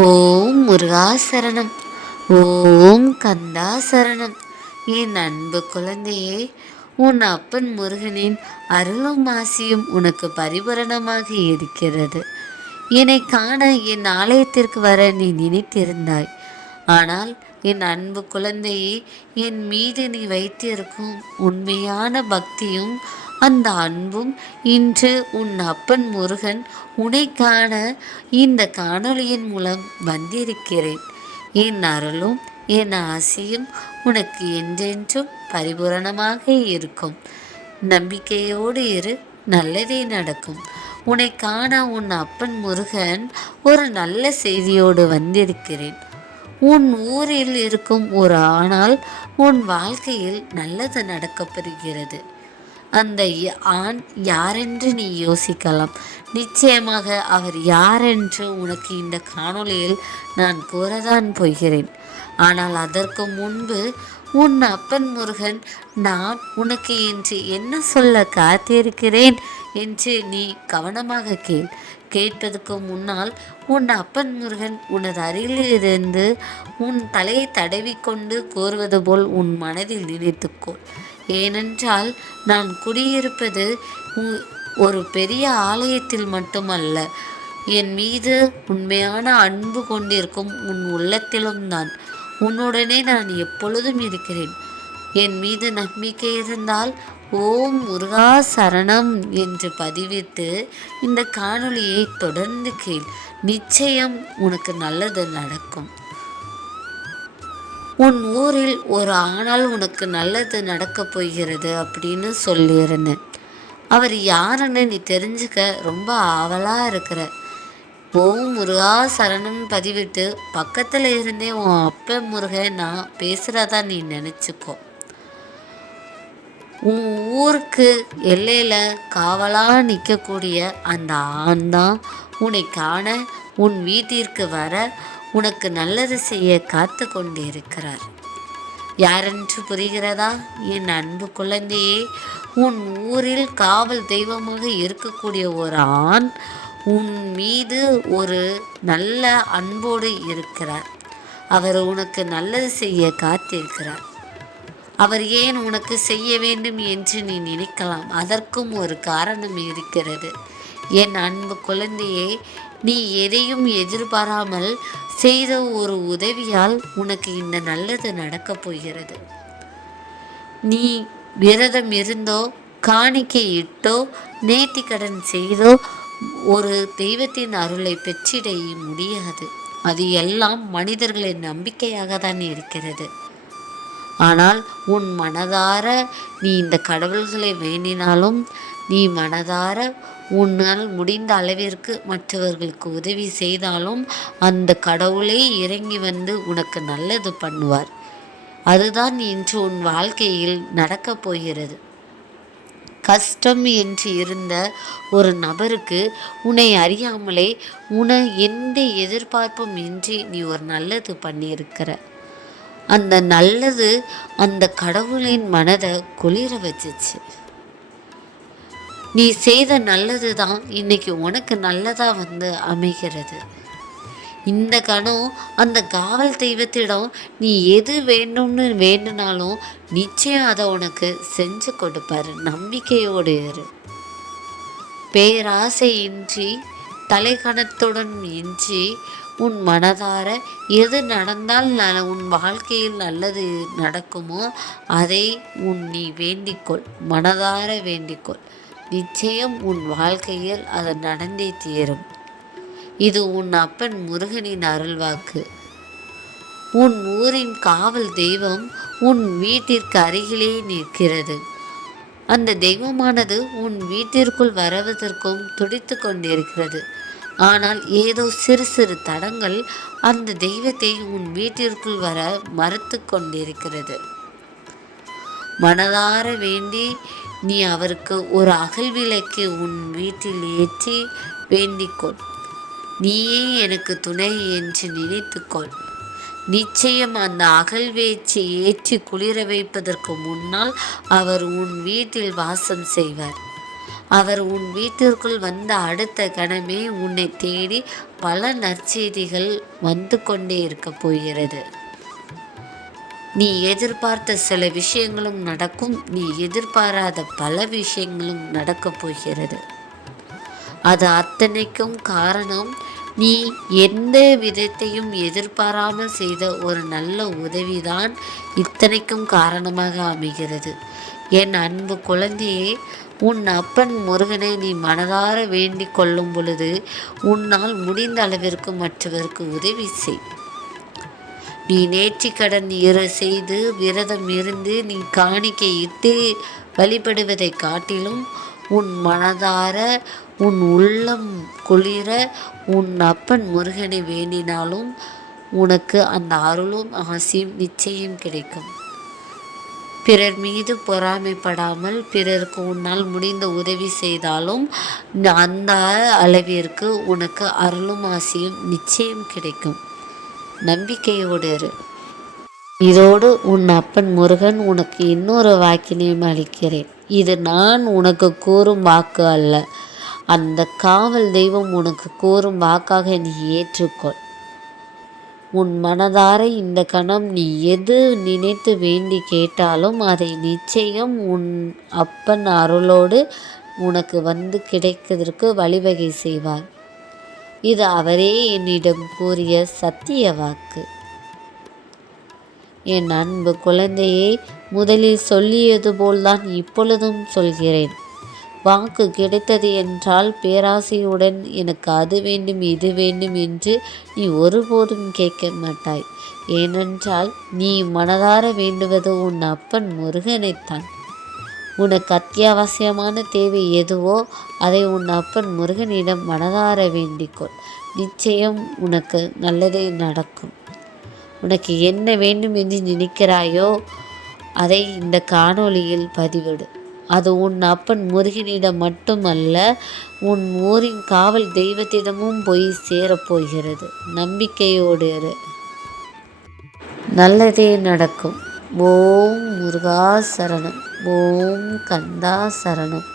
ஓம் முருகாசரணம். ஓம் கந்தாசரணம். என் அன்பு குழந்தையே, உன் அப்பன் முருகனின் அருளும் ஆசியும் உனக்கு பரிபூரணமாக இருக்கிறது. என்னை காண என் ஆலயத்திற்கு வர நீ நினைத்திருந்தாய். ஆனால் என் அன்பு குழந்தையே, என் மீது நீ வைத்திருக்கும் உண்மையான பக்தியும் அந்த அன்பும் இன்று உன் அப்பன் முருகன் உன்னை காண இந்த காணொளியின் மூலம் வந்திருக்கிறேன். என் அருளும் என் ஆசியும் உனக்கு என்றென்றும் பரிபூரணமாக இருக்கும். நம்பிக்கையோடு இரு, நல்லதே நடக்கும். உன்னை காண உன் அப்பன் முருகன் ஒரு நல்ல செய்தியோடு வந்திருக்கிறேன். உன் ஊரில் இருக்கும் ஒரு ஆணால் உன் வாழ்க்கையில் நல்லது நடக்கப்பெறுகிறது. அந்த ஆண் யாரென்று நீ யோசிக்கலாம். நிச்சயமாக அவர் யாரென்று உனக்கு இந்த காணொளியில் நான் கூறதான் போகிறேன். ஆனால் அதற்கு முன்பு உன் அப்பன் முருகன் நான் உனக்கு இன்று என்ன சொல்ல காத்திருக்கிறேன் என்று நீ கவனமாக கேள். கேட்பதற்கு முன்னால் உன் அப்பன் முருகன் உனது அருகிலிருந்து உன் தலையை தடவிக்கொண்டு கூறுவது போல் உன் மனதில் நினைத்துக்கொள். ஏனென்றால் நான் குடியிருப்பது ஒரு பெரிய ஆலயத்தில் மட்டுமல்ல, என் மீது உண்மையான அன்பு கொண்டிருக்கும் உன் உள்ளத்திலும் தான். உன்னுடனே நான் எப்பொழுதும் இருக்கிறேன். என் மீது நம்பிக்கை இருந்தால் ஓம் முருகா சரணம் என்று பதிவிட்டு இந்த காணொளியை தொடர்ந்து கேள். நிச்சயம் உனக்கு நல்லது நடக்கும். உன் ஊரில் ஒரு ஆணால் உனக்கு நல்லது நடக்கப் போகிறது அப்படின்னு சொல்லியிருந்தேன். அவர் யாருன்னு நீ தெரிஞ்சுக்க ரொம்ப ஆவலாக இருக்கிற. ஓம் முருகா சரணம் பதிவிட்டு பக்கத்தில் இருந்தே உன் அப்ப முருகன் நான் பேசுகிறதா நீ நினச்சிக்கோ. உன் ஊருக்கு எல்லையில் காவலாக நிற்கக்கூடிய அந்த ஆண் தான் உன்னை காண உன் வீட்டிற்கு வர உனக்கு நல்லது செய்ய காத்து கொண்டிருக்கிறார். யாரென்று புரிகிறதா என் அன்பு குழந்தையே? உன் ஊரில் காவல் தெய்வமாக இருக்கக்கூடிய ஒரு ஆண் உன் மீது ஒரு நல்ல அன்போடு இருக்கிறார். அவர் உனக்கு நல்லது செய்ய காத்திருக்கிறார். அவர் ஏன் உனக்கு செய்ய வேண்டும் என்று நீ நினைக்கலாம். அதற்கும் ஒரு காரணம் இருக்கிறது. என் அன்பு குழந்தையே, நீ எதையும் எதிர்பாராமல் செய்த ஒரு உதவியால் உனக்கு இந்த நல்லது நடக்கப் போகிறது. நீ விரதம் இருந்தோ, காணிக்கை இட்டோ, நேர்த்திக்கடன் செய்தோ ஒரு தெய்வத்தின் அருளை பெற்றிட முடியாது. அது எல்லாம் மனிதர்களின் நம்பிக்கையாக தான் இருக்கிறது. ஆனால் உன் மனதார நீ இந்த கடவுள்களை வேண்டினாலும், நீ மனதார உன்னால் முடிந்த அளவிற்கு மற்றவர்களுக்கு உதவி செய்தாலும் அந்த கடவுளே இறங்கி வந்து உனக்கு நல்லது பண்ணுவார். அதுதான் இன்று உன் வாழ்க்கையில் நடக்கப் போகிறது. கஷ்டம் என்று இருந்த ஒரு நபருக்கு உன்னை அறியாமலே எந்த எதிர்பார்ப்பும் இன்றி நீ ஒரு நல்லது பண்ணியிருக்கிற. அந்த நல்லது அந்த கடவுளின் மனதை குளிர வச்சிச்சு. நீ செய்த நல்லது தான் இன்னைக்கு உனக்கு நல்லதாக வந்து அமைகிறது. இந்த கணம் அந்த காவல் தெய்வத்திடம் நீ எது வேண்டும்னு வேண்டுனாலும் நிச்சயம் அதை உனக்கு செஞ்சு கொடுப்பாரு. நம்பிக்கையோடு இரு. பேராசையின்றி தலைக்கணத்துடன் இன்றி உன் மனதார எது நடந்தால் உன் வாழ்க்கையில் நல்லது நடக்குமோ அதை நீ வேண்டிக்கொள். மனதார வேண்டிக்கொள். நிச்சயம் உன் வாழ்க்கையில் அது நடந்தே தீரும். இது உன் அப்பன் முருகனின் அருள்வாக்கு. உன் ஊரின் காவல் தெய்வம் உன் வீட்டிற்கு அருகிலே நிற்கிறது. அந்த தெய்வமானது உன் வீட்டிற்குள் வருவதற்கும் துடித்து கொண்டிருக்கிறது. ஆனால் ஏதோ சிறு சிறு தடங்கள் அந்த தெய்வத்தை உன் வீட்டிற்குள் வர மறுத்து கொண்டிருக்கிறது. மனதார வேண்டி நீ அவருக்கு ஒரு அகல் விளக்கை உன் வீட்டில் ஏற்றி வேண்டிக்கொள். நீயே எனக்கு துணை என்று நினைத்துக்கொள். நிச்சயம் அந்த அகல் வேச்சி ஏற்றி குளிர வைப்பதற்கு முன்னால் அவர் உன் வீட்டில் வாசம் செய்வார். அவர் உன் வீட்டிற்குள் வந்த அடுத்த கணமே உன்னை தேடி பல நற்செய்திகள் வந்து கொண்டே இருக்க போகிறது. நீ எதிர்பார்த்த சில விஷயங்களும் நடக்கும். நீ எதிர்பாராத பல விஷயங்களும் நடக்கப் போகிறது. அது அத்தனைக்கும் காரணம் நீ எந்த விதத்தையும் எதிர்பாராமல் செய்த ஒரு நல்ல உதவிதான் இத்தனைக்கும் காரணமாக அமைகிறது. என் அன்பு குழந்தையே, உன் அப்பன் முருகனை நீ மனதார வேண்டிக் கொள்ளும் பொழுது உன்னால் முடிந்த அளவிற்கு மற்றவருக்கு உதவி செய். நீ நேர்த்திக்கடன் செய்து விரதம் இருந்து நீ காணிக்கை இட்டு வழிபடுவதை காட்டிலும் உன் மனதார உன் உள்ளம் குளிர உன் அப்பன் முருகனை வேண்டினாலும் உனக்கு அந்த அருளும் ஆசியும் நிச்சயம் கிடைக்கும். பிறர் மீது பொறாமைப்படாமல் பிறருக்கு உன்னால் முடிந்த உதவி செய்தாலும் அந்த அளவிற்கு உனக்கு அருளும் ஆசியும் நிச்சயம் கிடைக்கும். நம்பிக்கையோடு இரு. இதோடு உன் அப்பன் முருகன் உனக்கு இன்னொரு வாக்கினையும் அளிக்கிறேன். இது நான் உனக்கு கூறும் வாக்கு அல்ல, அந்த காவல் தெய்வம் உனக்கு கூறும் வாக்காக நீ ஏற்றுக்கொள். உன் மனதார இந்த கணம் நீ எது நினைத்து வேண்டி கேட்டாலும் அதை நிச்சயம் உன் அப்பன் அருளோடு உனக்கு வந்து கிடைப்பதற்கு வழிவகை செய்வார். இது அவரே என்னிடம் கூறிய சத்திய வாக்கு. என் அன்பு குழந்தையே, முதலில் சொல்லியது போல்தான் இப்பொழுதும் சொல்கிறேன். வாக்கு கிடைத்தது என்றால் பேராசையுடன் எனக்கு அது வேண்டும் இது வேண்டும் என்று நீ ஒருபோதும் கேட்க மாட்டாய். ஏனென்றால் நீ மனதார வேண்டுவது உன் அப்பன் முருகனைத்தான். உனக்கு அத்தியாவசியமான தேவை எதுவோ அதை உன் அப்பன் முருகனிடம் மனதார வேண்டிக்கொள். நிச்சயம் உனக்கு நல்லதே நடக்கும். உனக்கு என்ன வேண்டும் என்று நினைக்கிறாயோ அதை இந்த காணொளியில் பதிவிடு. அது உன் அப்பன் முருகனிடம் மட்டுமல்ல, உன் ஊரின் காவல் தெய்வத்திடமும் போய் சேரப்போகிறது. நம்பிக்கையோடு இரு. நல்லதே நடக்கும். ஓம் முருகா சரணம். ஓம் கந்தா சரணம்.